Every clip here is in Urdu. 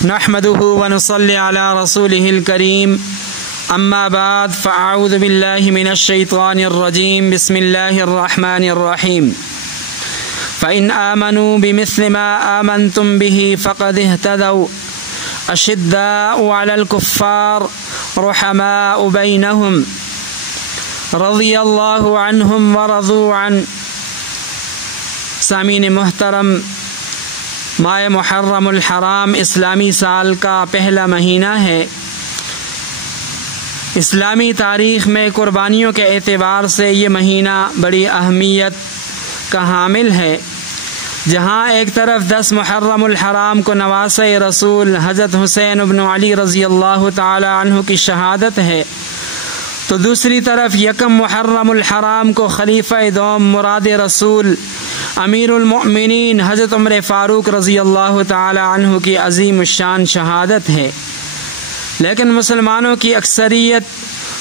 نحمده ونصلي على رسوله الكريم اما بعد فاعوذ بالله من الشيطان الرجيم بسم الله الرحمن الرحيم فإن آمنوا بمثل ما آمنتم به فقد اهتدوا أشداء على الكفار رحماء بينهم رضي الله عنهم ورضوا عنه۔ سامعین محترم، ماہ محرم الحرام اسلامی سال کا پہلا مہینہ ہے۔ اسلامی تاریخ میں قربانیوں کے اعتبار سے یہ مہینہ بڑی اہمیت کا حامل ہے۔ جہاں ایک طرف 10 محرم الحرام کو نواسۂ رسول حضرت حسین ابن علی رضی اللہ تعالی عنہ کی شہادت ہے، تو دوسری طرف 1 محرم الحرام کو خلیفہ دوم مراد رسول امیر المؤمنین حضرت عمر فاروق رضی اللہ تعالی عنہ کی عظیم الشان شہادت ہے۔ لیکن مسلمانوں کی اکثریت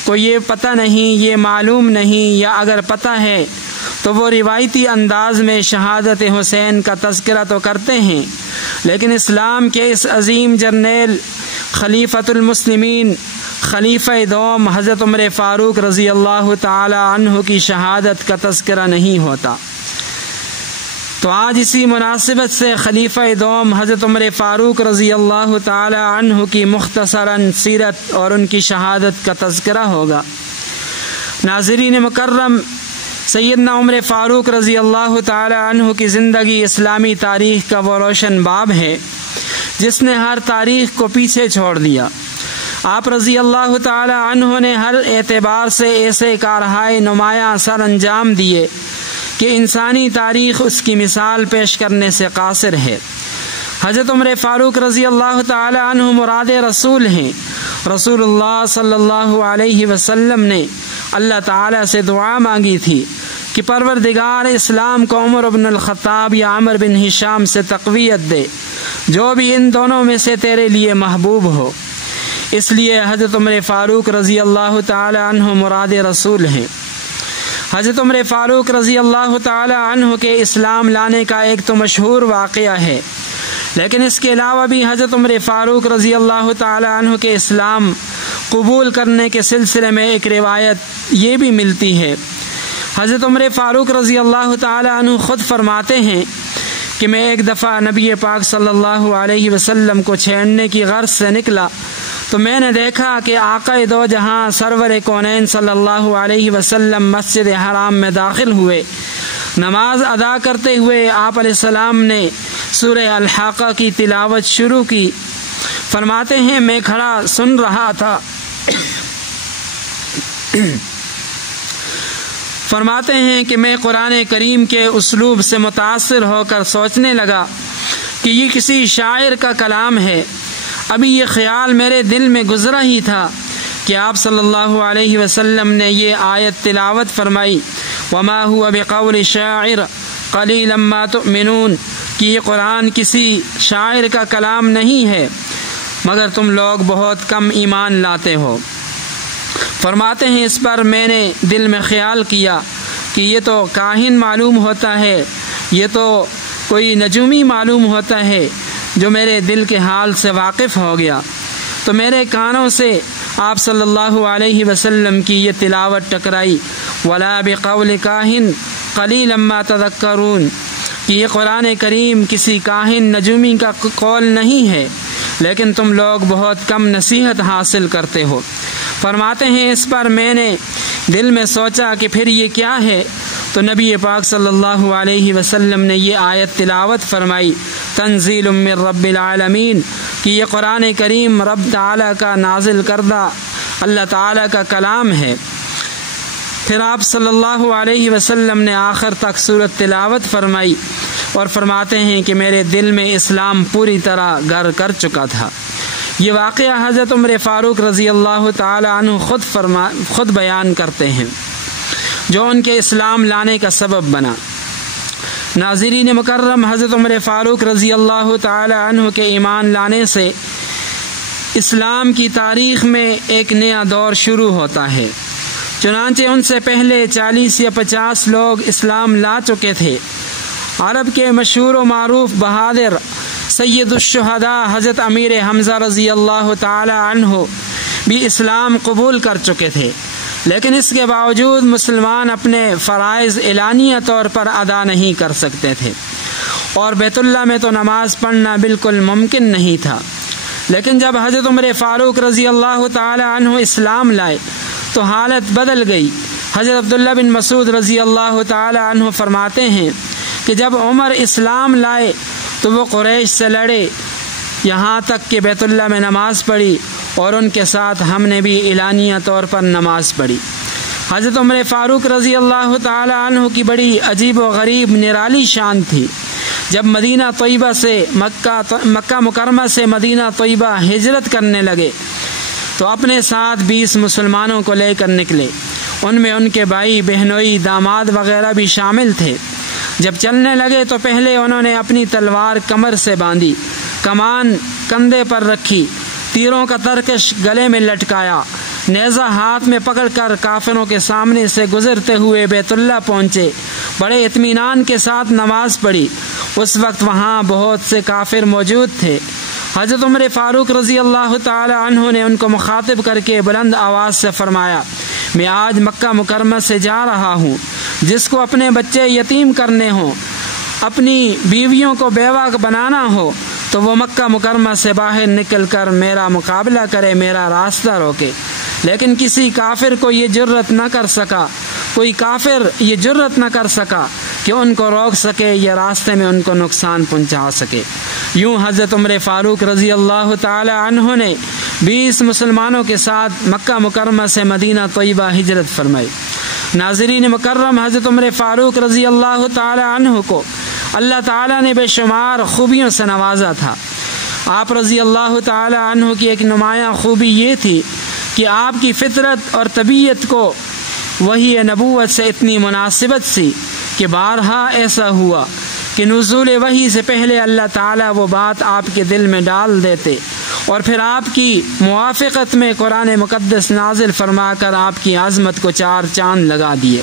کو یہ پتہ نہیں، یہ معلوم نہیں، یا اگر پتہ ہے تو وہ روایتی انداز میں شہادت حسین کا تذکرہ تو کرتے ہیں، لیکن اسلام کے اس عظیم جرنیل خلیفۃ المسلمین خلیفہ دوم حضرت عمر فاروق رضی اللہ تعالی عنہ کی شہادت کا تذکرہ نہیں ہوتا۔ تو آج اسی مناسبت سے خلیفہ دوم حضرت عمر فاروق رضی اللہ تعالی عنہ کی مختصراً سیرت اور ان کی شہادت کا تذکرہ ہوگا۔ ناظرین مکرم، سیدنا عمر فاروق رضی اللہ تعالی عنہ کی زندگی اسلامی تاریخ کا وہ روشن باب ہے جس نے ہر تاریخ کو پیچھے چھوڑ دیا۔ آپ رضی اللہ تعالی عنہ نے ہر اعتبار سے ایسے کارہائے نمایاں سر انجام دیے کہ انسانی تاریخ اس کی مثال پیش کرنے سے قاصر ہے۔ حضرت عمر فاروق رضی اللہ تعالی عنہ مراد رسول ہیں۔ رسول اللہ صلی اللہ علیہ وسلم نے اللہ تعالی سے دعا مانگی تھی کہ پروردگار اسلام کو عمر بن الخطاب یا عمر بن ہشام سے تقویت دے، جو بھی ان دونوں میں سے تیرے لیے محبوب ہو۔ اس لیے حضرت عمر فاروق رضی اللہ تعالی عنہ مراد رسول ہیں۔ حضرت عمر فاروق رضی اللہ تعالی عنہ کے اسلام لانے کا ایک تو مشہور واقعہ ہے، لیکن اس کے علاوہ بھی حضرت عمر فاروق رضی اللہ تعالی عنہ کے اسلام قبول کرنے کے سلسلے میں ایک روایت یہ بھی ملتی ہے۔ حضرت عمر فاروق رضی اللہ تعالی عنہ خود فرماتے ہیں کہ میں ایک دفعہ نبی پاک صلی اللہ علیہ وسلم کو چھیڑنے کی غرض سے نکلا تو میں نے دیکھا کہ آقا دو جہاں سرور کونین صلی اللہ علیہ وسلم مسجد حرام میں داخل ہوئے۔ نماز ادا کرتے ہوئے آپ علیہ السلام نے سورہ الحاقہ کی تلاوت شروع کی۔ فرماتے ہیں میں کھڑا سن رہا تھا۔ فرماتے ہیں کہ میں قرآن کریم کے اسلوب سے متاثر ہو کر سوچنے لگا کہ یہ کسی شاعر کا کلام ہے۔ ابھی یہ خیال میرے دل میں گزرا ہی تھا کہ آپ صلی اللہ علیہ وسلم نے یہ آیت تلاوت فرمائی، وما هو بقول شاعر قلیلا ما تؤمنون، کہ یہ قرآن کسی شاعر کا کلام نہیں ہے مگر تم لوگ بہت کم ایمان لاتے ہو۔ فرماتے ہیں اس پر میں نے دل میں خیال کیا کہ یہ تو کاہن معلوم ہوتا ہے، یہ تو کوئی نجومی معلوم ہوتا ہے جو میرے دل کے حال سے واقف ہو گیا۔ تو میرے کانوں سے آپ صلی اللہ علیہ وسلم کی یہ تلاوت ٹکرائی، ولا بقول کاہن قلیلا ما تذکرون، کہ یہ قرآن کریم کسی کاہن نجومی کا قول نہیں ہے لیکن تم لوگ بہت کم نصیحت حاصل کرتے ہو۔ فرماتے ہیں اس پر میں نے دل میں سوچا کہ پھر یہ کیا ہے، تو نبی پاک صلی اللہ علیہ وسلم نے یہ آیت تلاوت فرمائی، تنزیل من رب العالمین، کہ یہ قرآن کریم رب تعالیٰ کا نازل کردہ اللہ تعالیٰ کا کلام ہے۔ پھر آپ صلی اللہ علیہ وسلم نے آخر تک سورت تلاوت فرمائی اور فرماتے ہیں کہ میرے دل میں اسلام پوری طرح گھر کر چکا تھا۔ یہ واقعہ حضرت عمر فاروق رضی اللہ تعالی عنہ خود بیان کرتے ہیں، جو ان کے اسلام لانے کا سبب بنا۔ ناظرین مکرم، حضرت عمر فاروق رضی اللہ تعالی عنہ کے ایمان لانے سے اسلام کی تاریخ میں ایک نیا دور شروع ہوتا ہے۔ چنانچہ ان سے پہلے 40 یا 50 لوگ اسلام لا چکے تھے۔ عرب کے مشہور و معروف بہادر سید الشہداء حضرت امیر حمزہ رضی اللہ تعالی عنہ بھی اسلام قبول کر چکے تھے، لیکن اس کے باوجود مسلمان اپنے فرائض اعلانیہ طور پر ادا نہیں کر سکتے تھے، اور بیت اللہ میں تو نماز پڑھنا بالکل ممکن نہیں تھا۔ لیکن جب حضرت عمر فاروق رضی اللہ تعالی عنہ اسلام لائے تو حالت بدل گئی۔ حضرت عبداللہ بن مسعود رضی اللہ تعالی عنہ فرماتے ہیں کہ جب عمر اسلام لائے تو وہ قریش سے لڑے، یہاں تک کہ بیت اللہ میں نماز پڑھی، اور ان کے ساتھ ہم نے بھی اعلانیہ طور پر نماز پڑھی۔ حضرت عمر فاروق رضی اللہ تعالی عنہ کی بڑی عجیب و غریب نرالی شان تھی۔ جب مدینہ طیبہ سے مکہ مکرمہ سے مدینہ طیبہ ہجرت کرنے لگے تو اپنے ساتھ 20 مسلمانوں کو لے کر نکلے، ان میں ان کے بھائی، بہنوئی، داماد وغیرہ بھی شامل تھے۔ جب چلنے لگے تو پہلے انہوں نے اپنی تلوار کمر سے باندھی، کمان کندھے پر رکھی، تیروں کا ترکش گلے میں لٹکایا، نیزہ ہاتھ میں پکڑ کر کافروں کے سامنے سے گزرتے ہوئے بیت اللہ پہنچے، بڑے اطمینان کے ساتھ نماز پڑھی۔ اس وقت وہاں بہت سے کافر موجود تھے۔ حضرت عمر فاروق رضی اللہ تعالی عنہ نے ان کو مخاطب کر کے بلند آواز سے فرمایا، میں آج مکہ مکرمہ سے جا رہا ہوں، جس کو اپنے بچے یتیم کرنے ہوں، اپنی بیویوں کو بیوہ بنانا ہو تو وہ مکہ مکرمہ سے باہر نکل کر میرا مقابلہ کرے، میرا راستہ روکے۔ لیکن کسی کافر کو یہ جرت نہ کر سکا، کوئی کافر یہ جرت نہ کر سکا کہ ان کو روک سکے یا راستے میں ان کو نقصان پہنچا سکے۔ یوں حضرت عمر فاروق رضی اللہ تعالی عنہ نے 20 مسلمانوں کے ساتھ مکہ مکرمہ سے مدینہ طیبہ ہجرت فرمائی۔ ناظرین مکرم، حضرت عمر فاروق رضی اللہ تعالی عنہ کو اللہ تعالیٰ نے بے شمار خوبیوں سے نوازا تھا۔ آپ رضی اللہ تعالی عنہ کی ایک نمایاں خوبی یہ تھی کہ آپ کی فطرت اور طبیعت کو وحی نبوت سے اتنی مناسبت سی کہ بارہا ایسا ہوا کہ نزول وحی سے پہلے اللہ تعالیٰ وہ بات آپ کے دل میں ڈال دیتے، اور پھر آپ کی موافقت میں قرآن مقدس نازل فرما کر آپ کی عظمت کو 4 چاند لگا دیے۔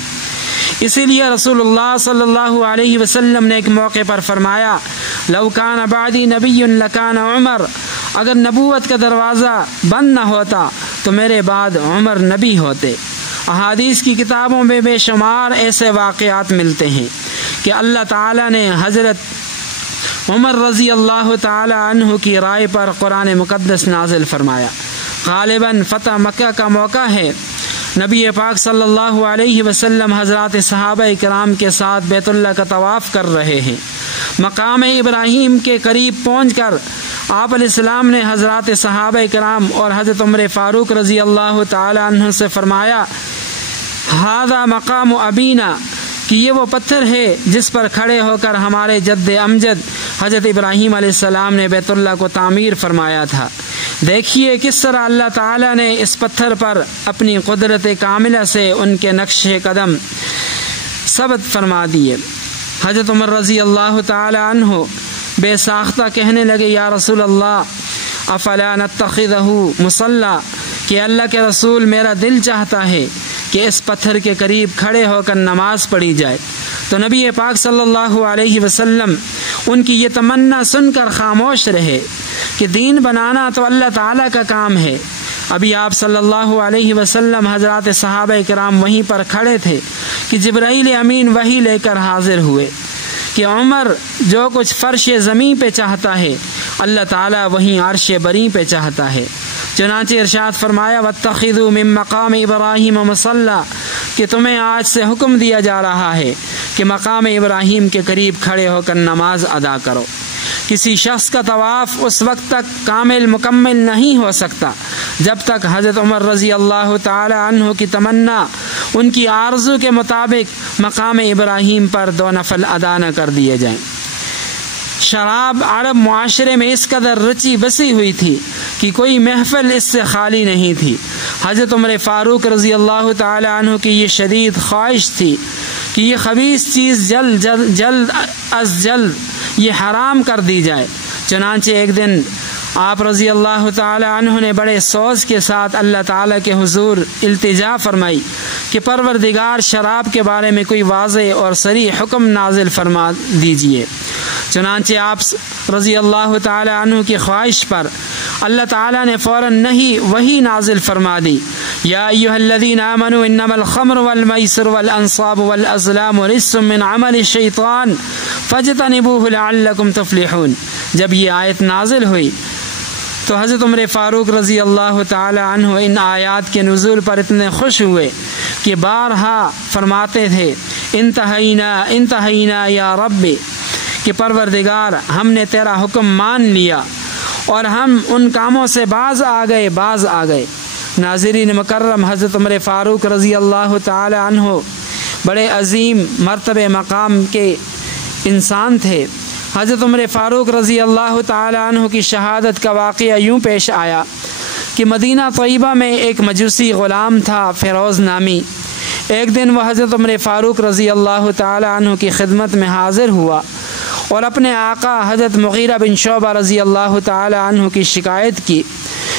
اسی لیے رسول اللہ صلی اللہ علیہ وسلم نے ایک موقع پر فرمایا، لو کان بعدی نبی لکان عمر، اگر نبوت کا دروازہ بند نہ ہوتا تو میرے بعد عمر نبی ہوتے۔ احادیث کی کتابوں میں بے شمار ایسے واقعات ملتے ہیں کہ اللہ تعالیٰ نے حضرت عمر رضی اللہ تعالی عنہ کی رائے پر قرآن مقدس نازل فرمایا۔ غالباً فتح مکہ کا موقع ہے، نبی پاک صلی اللہ علیہ وسلم حضرات صحابہ کرام کے ساتھ بیت اللہ کا طواف کر رہے ہیں۔ مقام ابراہیم کے قریب پہنچ کر آپ علیہ السلام نے حضرات صحابہ کرام اور حضرت عمر فاروق رضی اللہ تعالی عنہ سے فرمایا، ھذا مقام ابینا، کہ یہ وہ پتھر ہے جس پر کھڑے ہو کر ہمارے جد امجد حضرت ابراہیم علیہ السلام نے بیت اللہ کو تعمیر فرمایا تھا۔ دیکھیے کس طرح اللہ تعالیٰ نے اس پتھر پر اپنی قدرت کاملہ سے ان کے نقش قدم ثبت فرما دیے۔ حضرت عمر رضی اللہ تعالی عنہ بے ساختہ کہنے لگے، یا رسول اللہ افلا نتخذہ مصلی، کہ اللہ کے رسول میرا دل چاہتا ہے کہ اس پتھر کے قریب کھڑے ہو کر نماز پڑھی جائے۔ تو نبی پاک صلی اللہ علیہ وسلم ان کی یہ تمنا سن کر خاموش رہے کہ دین بنانا تو اللہ تعالیٰ کا کام ہے۔ ابھی آپ صلی اللہ علیہ وسلم حضرات صحابہ کرام وہیں پر کھڑے تھے کہ جبرائیل امین وحی لے کر حاضر ہوئے کہ عمر جو کچھ فرش زمین پہ چاہتا ہے اللہ تعالیٰ وہیں عرش بری پہ چاہتا ہے۔ چنانچہ ارشاد فرمایا، واتخذوا من مقام ابراہیم مصلی، کہ تمہیں آج سے حکم دیا جا رہا ہے کہ مقام ابراہیم کے قریب کھڑے ہو کر نماز ادا کرو۔ کسی شخص کا طواف اس وقت تک کامل مکمل نہیں ہو سکتا جب تک حضرت عمر رضی اللہ تعالی عنہ کی تمنا ان کی آرزو کے مطابق مقام ابراہیم پر 2 نفل ادا نہ کر دیے جائیں۔ شراب عرب معاشرے میں اس قدر رچی بسی ہوئی تھی کہ کوئی محفل اس سے خالی نہیں تھی۔ حضرت عمر فاروق رضی اللہ تعالی عنہ کی یہ شدید خواہش تھی کہ یہ خبیث چیز جلد از جلد یہ حرام کر دی جائے۔ چنانچہ ایک دن آپ رضی اللہ تعالی عنہ نے بڑے سوز کے ساتھ اللہ تعالیٰ کے حضور التجا فرمائی کہ پروردگار شراب کے بارے میں کوئی واضح اور صریح حکم نازل فرما دیجیے۔ چنانچہ آپ رضی اللہ تعالی عنہ کی خواہش پر اللہ تعالیٰ نے فوراً نہیں وہی نازل فرما دی، یا ایھا الذین آمنوا انما الخمر والمیسر والانصاب والازلام رجس من عمل الشیطان فاجتنبوہ لعلکم تفلحون۔ جب یہ آیت نازل ہوئی تو حضرت عمر فاروق رضی اللہ تعالی عنہ ان آیات کے نزول پر اتنے خوش ہوئے کہ بارہا فرماتے تھے انتہینا یا رب، کہ پروردگار ہم نے تیرا حکم مان لیا اور ہم ان کاموں سے باز آ گئے۔ ناظرین مکرم، حضرت عمر فاروق رضی اللہ تعالی عنہ بڑے عظیم مرتبہ مقام کے انسان تھے۔ حضرت عمر فاروق رضی اللہ تعالی عنہ کی شہادت کا واقعہ یوں پیش آیا کہ مدینہ طیبہ میں ایک مجوسی غلام تھا فیروز نامی۔ ایک دن وہ حضرت عمر فاروق رضی اللہ تعالی عنہ کی خدمت میں حاضر ہوا اور اپنے آقا حضرت مغیرہ بن شعبہ رضی اللہ تعالی عنہ کی شکایت کی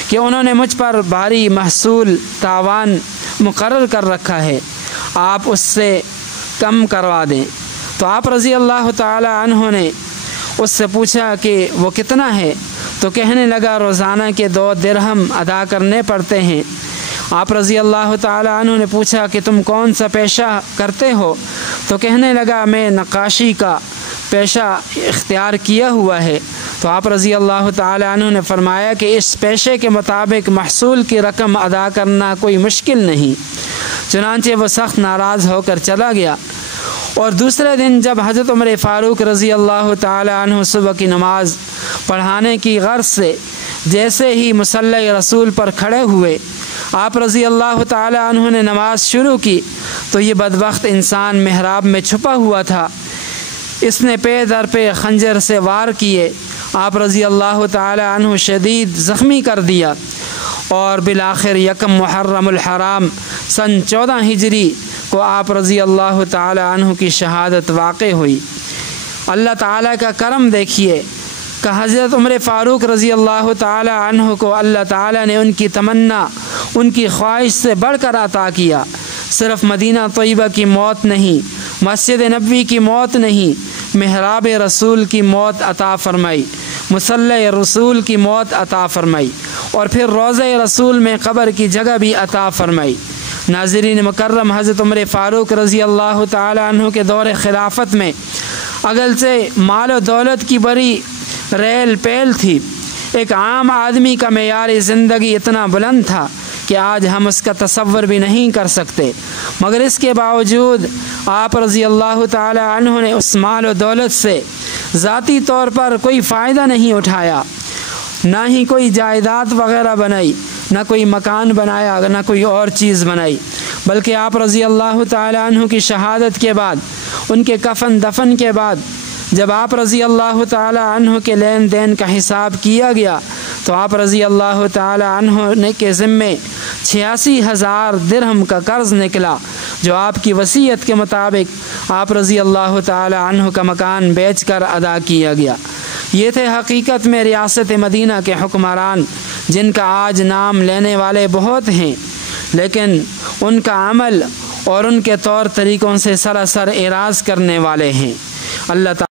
کہ انہوں نے مجھ پر بھاری محصول تاوان مقرر کر رکھا ہے، آپ اس سے کم کروا دیں۔ تو آپ رضی اللہ تعالی عنہ نے اس سے پوچھا کہ وہ کتنا ہے؟ تو کہنے لگا روزانہ کے 2 درہم ادا کرنے پڑتے ہیں۔ آپ رضی اللہ تعالی عنہ نے پوچھا کہ تم کون سا پیشہ کرتے ہو؟ تو کہنے لگا میں نقاشی کا پیشہ اختیار کیا ہوا ہے۔ تو آپ رضی اللہ تعالی عنہ نے فرمایا کہ اس پیشے کے مطابق محصول کی رقم ادا کرنا کوئی مشکل نہیں۔ چنانچہ وہ سخت ناراض ہو کر چلا گیا، اور دوسرے دن جب حضرت عمر فاروق رضی اللہ تعالی عنہ صبح کی نماز پڑھانے کی غرض سے جیسے ہی مصلی رسول پر کھڑے ہوئے، آپ رضی اللہ تعالی عنہ نے نماز شروع کی تو یہ بدبخت انسان محراب میں چھپا ہوا تھا۔ اس نے پے در پہ خنجر سے وار کیے، آپ رضی اللہ تعالی عنہ شدید زخمی کر دیا، اور بالآخر 1 محرم الحرام سن 14 ہجری کو آپ رضی اللہ تعالی عنہ کی شہادت واقع ہوئی۔ اللہ تعالیٰ کا کرم دیکھیے کہ حضرت عمر فاروق رضی اللہ تعالی عنہ کو اللہ تعالیٰ نے ان کی تمنا، ان کی خواہش سے بڑھ کر عطا کیا۔ صرف مدینہ طیبہ کی موت نہیں، مسجد نبوی کی موت نہیں، محراب رسول کی موت عطا فرمائی، مصلی رسول کی موت عطا فرمائی، اور پھر روضہ رسول میں قبر کی جگہ بھی عطا فرمائی۔ ناظرین مکرم، حضرت عمر فاروق رضی اللہ تعالی عنہ کے دور خلافت میں اگرچہ مال و دولت کی بڑی ریل پیل تھی، ایک عام آدمی کا معیار زندگی اتنا بلند تھا کہ آج ہم اس کا تصور بھی نہیں کر سکتے، مگر اس کے باوجود آپ رضی اللہ تعالی عنہ نے اس مال و دولت سے ذاتی طور پر کوئی فائدہ نہیں اٹھایا، نہ ہی کوئی جائیداد وغیرہ بنائی، نہ کوئی مکان بنایا، نہ کوئی اور چیز بنائی، بلکہ آپ رضی اللہ تعالی عنہ کی شہادت کے بعد، ان کے کفن دفن کے بعد، جب آپ رضی اللہ تعالی عنہ کے لین دین کا حساب کیا گیا تو آپ رضی اللہ تعالی عنہ کے ذمے 86,000 درہم کا قرض نکلا، جو آپ کی وصیت کے مطابق آپ رضی اللہ تعالی عنہ کا مکان بیچ کر ادا کیا گیا۔ یہ تھے حقیقت میں ریاست مدینہ کے حکمران، جن کا آج نام لینے والے بہت ہیں، لیکن ان کا عمل اور ان کے طور طریقوں سے سراسر اعراض کرنے والے ہیں۔ اللہ تعالی